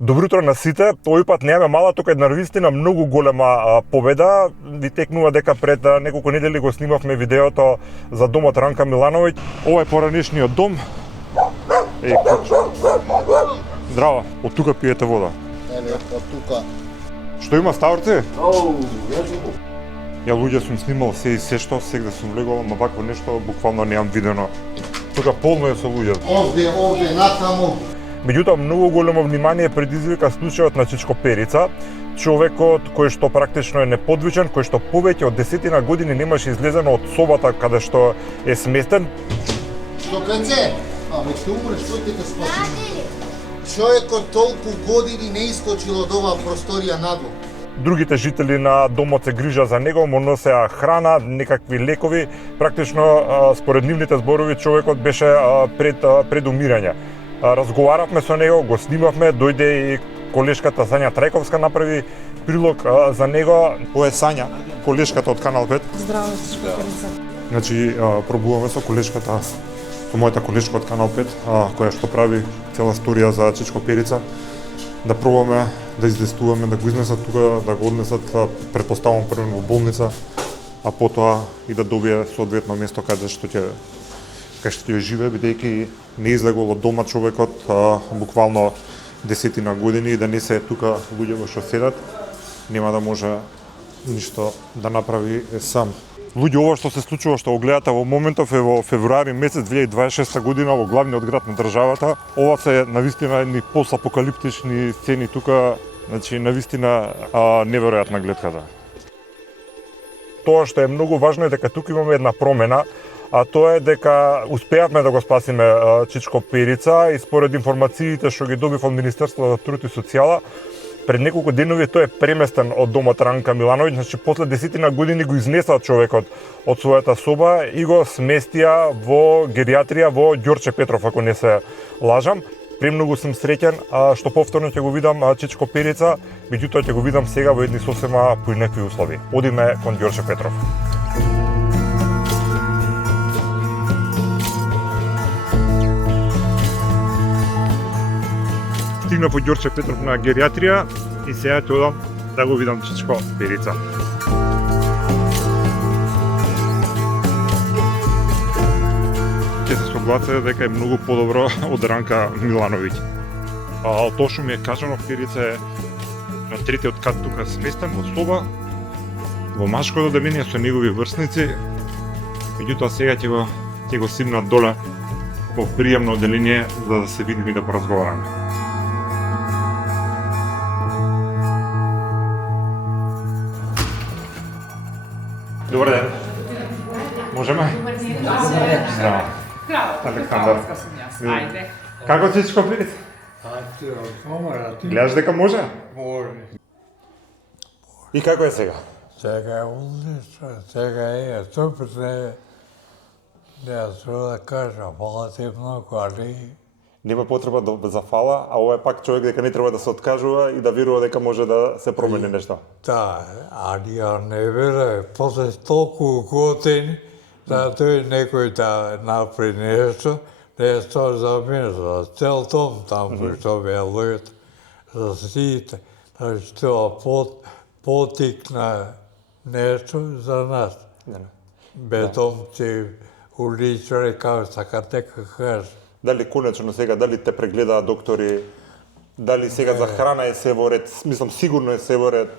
Добро утро на сите. Овој пат немаме мала, тука една навистина многу голема победа. Ви текнува дека пред неколку недели го снимавме видеото за домот Ранка Милановиќ. Ова е поранешниот дом. Здраво, од тука пиете вода. Од тука. Што има ставрци? Јас Ја луѓе сум снимал се и се што, сега сум легол, ама вакво нешто буквално немам видено. Тука полно е со луѓе. Овде, натаму. Меѓутоа, многу големо внимание предизвика случајот на Чичко Перица, човекот кој што практично е неподвижен, кој што повеќе од 10 години немаше излезено од собата каде што е сместен. Што Пеце? Ќе умреш, тој ќе те спаси. Човекот толку години не искочил од оваа просторија надвор. Другите жители на домот се грижа за него, му носеа храна, некакви лекови. Практично, според нивните зборови, човекот беше пред умирање. Разговаравме со него, го снимавме, дојде и колешката Сања Трајковска направи прилог за него. Ова е Сања, колешката од Канал 5. Здраво, Чичко Перица. Значи, пробуваме со колешката, со мојата колешка од Канал 5, која што прави цела историја за Чичко Перица. Да пробаме да издестуваме, да го изнесат тука, да го однесат, претпоставувам прво во болница, а потоа и да добие соодветно место каде што ќе живее, бидејќи не излегол од дома човекот буквално 10 години и да не се тука луѓе што седат, нема да може ништо да направи сам. Луѓе, ова што се случува, што го гледате во моментов е во февруари месец 2026 година во главниот град на државата. Ова се навистина едни постапокалиптични сцени тука, значи навистина неверојатна гледката. Тоа што е многу важно е дека тука имаме една промена, а тоа е дека успеавме да го спасиме Чичко Перица и според информациите што ги добив од Министерството за труд и социјала, пред неколку денови тој е преместен од домот Ранка Милановиќ, значи после 10 години го изнесаа човекот од својата соба и го сместија во геријатрија во Ѓорче Петров, ако не се лажам. Премногу сум среќен што повторно ќе го видам Чичко Перица, меѓутоа ќе го видам сега во едни сосема поинакви услови. Одиме кон Ѓорче Петров. Стигнав во Ѓорче Петров на геријатрија и сега ќе одам да го видам Чичко Перица. Ќе се согласите дека е многу подобро од Ранка Милановиќ. Тоа што ми е кажано, Перица е на третиот кат тука сместен во соба, во машкото одделение со негови врсници, меѓутоа сега ќе го симнат доле во приемно одделение за да се видиме и да поразговараме. Добар ден. Можеме? Здраво. Александар. Ајде. Како си Чичко Перица? Гледаш дека може? Може. И како е сега? Сега е одлично, сега е супер, не сум да кажа, фала ти многу, али Нема потреба за фала, а ова е пак човек дека не треба да се откажува и да верува дека може да се промени нешто. да, али ја не верувам, после толку години, да тој некој да направи нешто, нешто за мене, за цел дом таму што беа луѓето, за сите, значи тоа потикна нешто за нас. Бедомци, уличари, како така дека кажа. Дали конечно сега, дали те прегледаа доктори, дали сега за храна е се во ред, мислам сигурно е се во ред.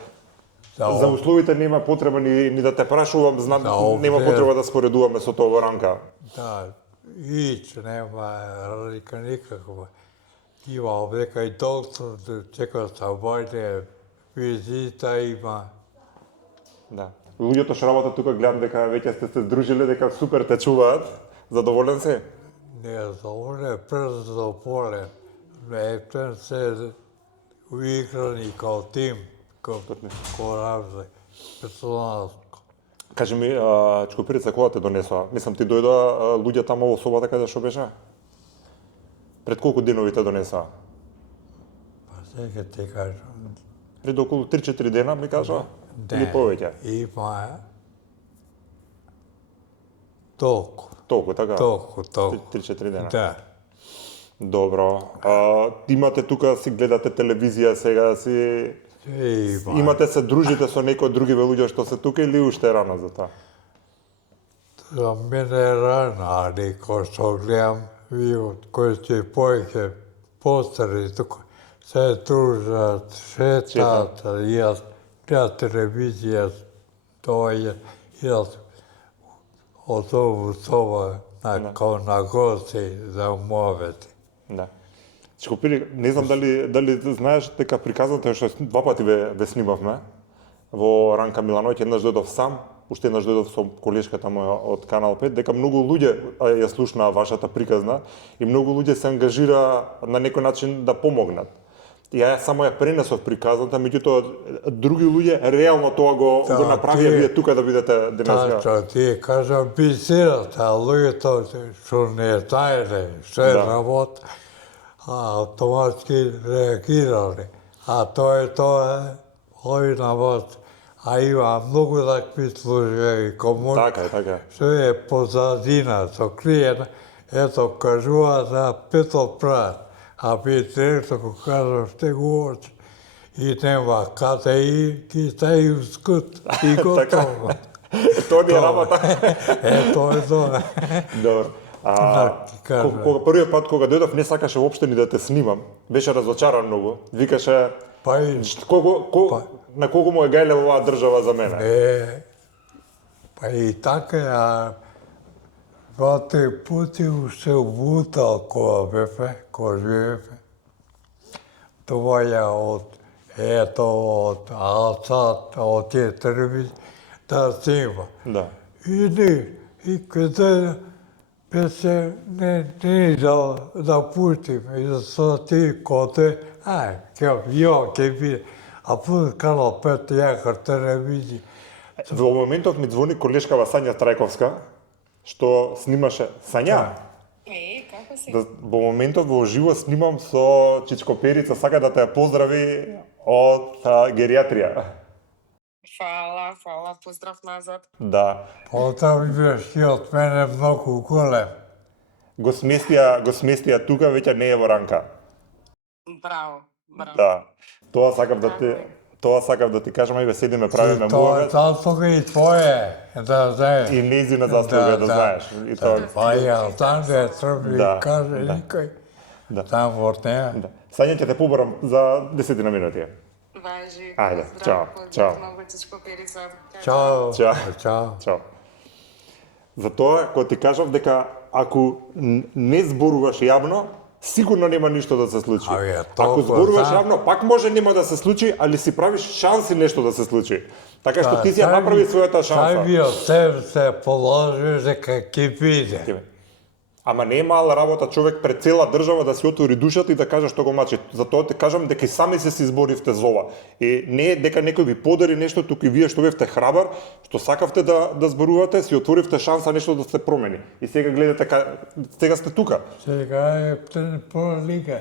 За условите нема потреба ни да те прашувам, знам, нема потреба да споредуваме со тоа во Ранка. Да, нема разлика никаква. Има овдека и доктор, чека се обајде, визита има. Да. Луѓето што работат тука гледам дека веќе сте се здружили, дека супер те чуваат. Задоволен си? Не задоволен, презадоволен. Ептен се уиграни као тим, као работа, персоналско. Кажи ми, Чичко Перица, кога те донесоа? Мислам, ти дојдоа луѓе таму во собата каде што беше? Пред колку денови те донесоа? Па сега ти кажам. Пред околу 3-4 дена ми кажа? Или повеќе? Има толку. Толку, така? Толку. 3-4 дена. Да. Добро. Имате тука, си гледате телевизија сега, си... Имате се, дружите со некои други луѓе што се тука или уште е рано за тоа? За мене е рано, али кој што гледам, кои ќе повеќе постари тука, се дружат, шетаат, јас гледам телевизија, тоа јас од ову соба на гости за умовете. Да. Чикопири, не знам дали знаеш дека приказната што два пати ве снимавме во Ранка Милановиќ, еднаш дојдов сам, уште еднаш дојдов со колешката моја од Канал 5, дека многу луѓе ја слушнаа вашата приказна и многу луѓе се ангажира на некој начин да помогнат. Ја само ја пренесов приказната, меѓутоа други луѓе реално тоа го направија вие тука да бидете денеска. Тачо, ти кажа бисерата, луѓето што не знаеле што е работа, автоматски реагирале. А тоа ови на вас. А има многу такви случаи комуни. Така. Што е позадина, со криена, ето кажува за пето прат. А би директор го кажа што го очи. И нема каде и ги стаи ускут и готово. Тоа не е работа. Тоа е тоа. Добро. Кога првиот пат кога дојдов не сакаше воопште ни да те снимам. Беше разочаран многу. Викаше на кого му е гајле оваа држава за мене. Па и така, два-три пути уште вутал кога живееве. Тоа од Алсат, од тие телевизии, да снима. Да. И каде беше не да пуштим, и за со ти коте, ќе биде. А пун Канал 5 јакар телевизија. Во моментов ми звони колешкава Сања Трајковска, што снимаше Сања. Како си? Во моментов во живо снимам со Чичко Перица, сака да те поздрави од геријатрија. Фала, поздрав назад. Да. Поздрав беше и од мене многу голем. Го сместија тука, веќе не е во Ранка. Браво. Да. Тоа сакав да ти кажам, ајде седиме правиме муавет. Тоа заслуга и твое, да знаеш. И нејзина заслуга, да знаеш. И тоа. Па ја знам да ја трби, каже никој. Там во неа. Сања ќе те побарам за 10 минути. Важи. Ајде, чао. Чао. Затоа, кога ти кажав дека ако не зборуваш јавно, сигурно нема ништо да се случи. Ако зборуваш јавно, пак може нема да се случи, али си правиш шанси нешто да се случи. Така што ти си ја направи својата шанса. Сај од себе се положиш дека ќе биде. Ама не е мала работа човек пред цела држава да си отвори душата и да каже што го мачи. Затоа те кажам дека и сами се изборивте за ова. И не е дека некој ви подари нешто, туку и вие што бевте храбар, што сакавте да зборувате, си отворивте шанса нешто да се промени. И сега гледате сега сте тука. Сега е пролика.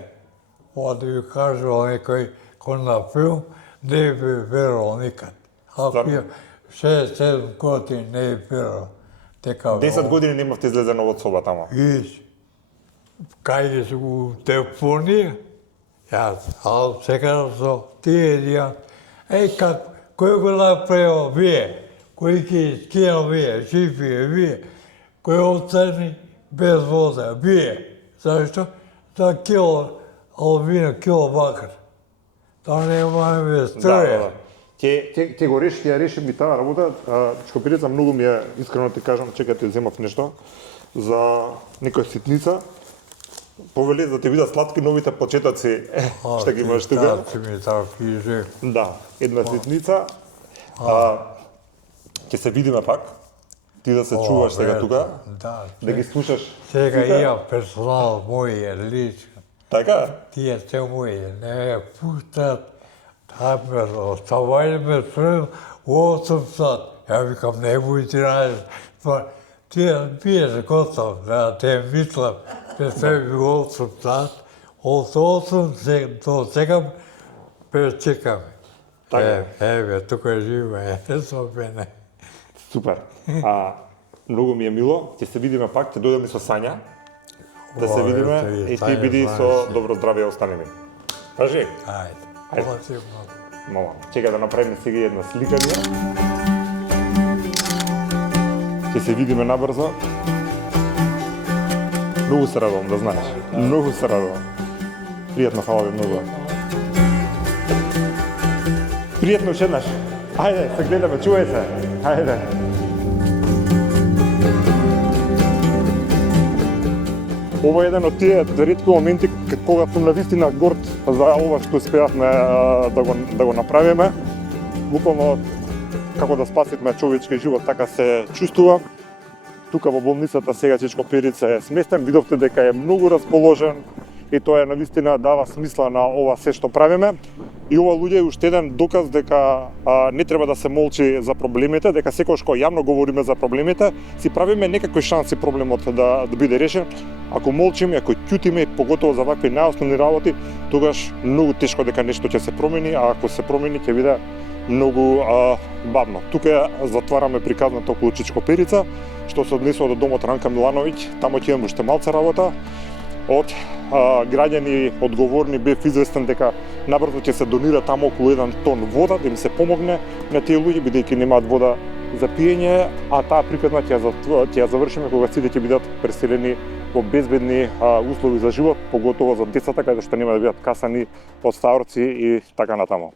Оди ви кажувал некој кој на филм, не би верувал никад. Ако 6-7 години не би верувал. 10 години немавте излезено од соба тама. Кај се у телефонија, јас, сега со тие дијан, кој го направил вие, кој ќе скинал вие, шифија вие, кој оцени без вода, вие. Зашто? За кило албина, кило бакар. Тоа нема инвестирија. Ќе го решим и таа работа. Чкопирица, многу ми е, искрено ти кажам, чекај ти земав нешто за некоја ситница. Повели да ти видат сладки новите почетоци што ги имаш тука. Да, една ситница. Ќе се видиме пак. Ти да се чуваш сега тука. Да ги слушаш. Сега имам персонал мој лично. Така? Тие се мои, не пуштат. Оставајме пред 8 сат. Ја викам, не будете радиш. Тие пиеш готов, да те мислам, те себе 8 сат. Од 8 до сега чекаме. Еве, тука живе, со мене. Супер. Многу ми е мило, ќе се видиме пак, ќе дојдеме со Сања. Да се видиме и ти биди со добро здравје останеме. Кажи. Ајде. Ајде. Хвала ти многу. Мала, чека да направиме сега една сликанија. Ќе се видиме набрзо. Многу се радувам, да знаеш. Многу се радувам. Пријатно, фала ви многу. Пријатно уште еднаш. Ајде, се гледаме, чувај се. Ајде. Ова е еден од тие ретки моменти кога сум навистина горд за ова што успеавме да го направиме. Буквално како да спасивме човечки живот, така се чувствува. Тука во болницата сега Чичко Перица е сместен, видовте дека е многу расположен и тоа е навистина дава смисла на ова се што правиме. И ова луѓе е уште еден доказ дека не треба да се молчи за проблемите, дека секогаш кога јавно говориме за проблемите, си правиме некакви шанси проблемот да биде решен. Ако молчиме, ако ќутиме, поготово за вакви најосновни работи, тогаш многу тешко дека нешто ќе се промени, а ако се промени ќе биде многу бавно. Тука затвараме приказната околу Чичко Перица, што се однесува до домот Ранка Милановиќ, тамо ќе имаме уште малце работа. Од граѓани одговорни бев известен дека набрзо ќе се донира тамо околу 1 тон вода да им се помогне на тие луѓе бидејќи немаат вода за пиење, а таа приказна ќе ја завршиме кога сите ќе бидат преселени во безбедни услови за живот, поготово за децата каде што нема да бидат касани од старци и така натаму.